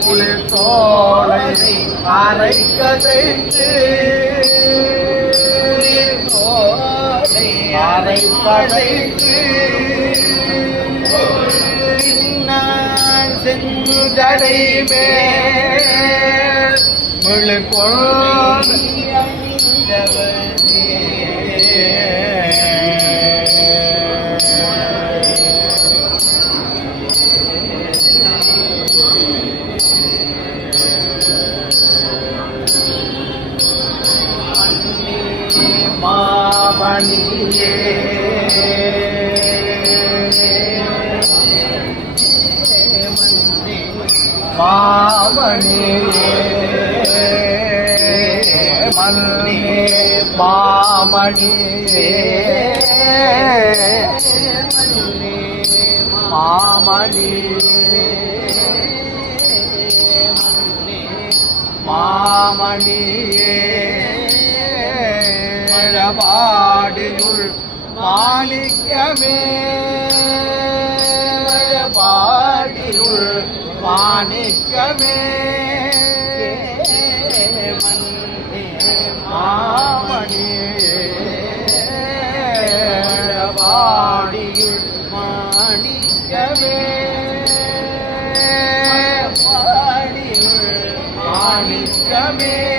குளிர் தோலை அரை கதைத்து அரை கதைத்து செஞ்சடை மேல் முழு மாமணியே மாமணியே மன்னே மாமணியே மாமணியே பாடியுள் மாணிக்கமே பாடியுள் மாணிக்கமே மாமணியே பாடியுள் மாணிக்கமே பாடியுள் மாணிக்கமே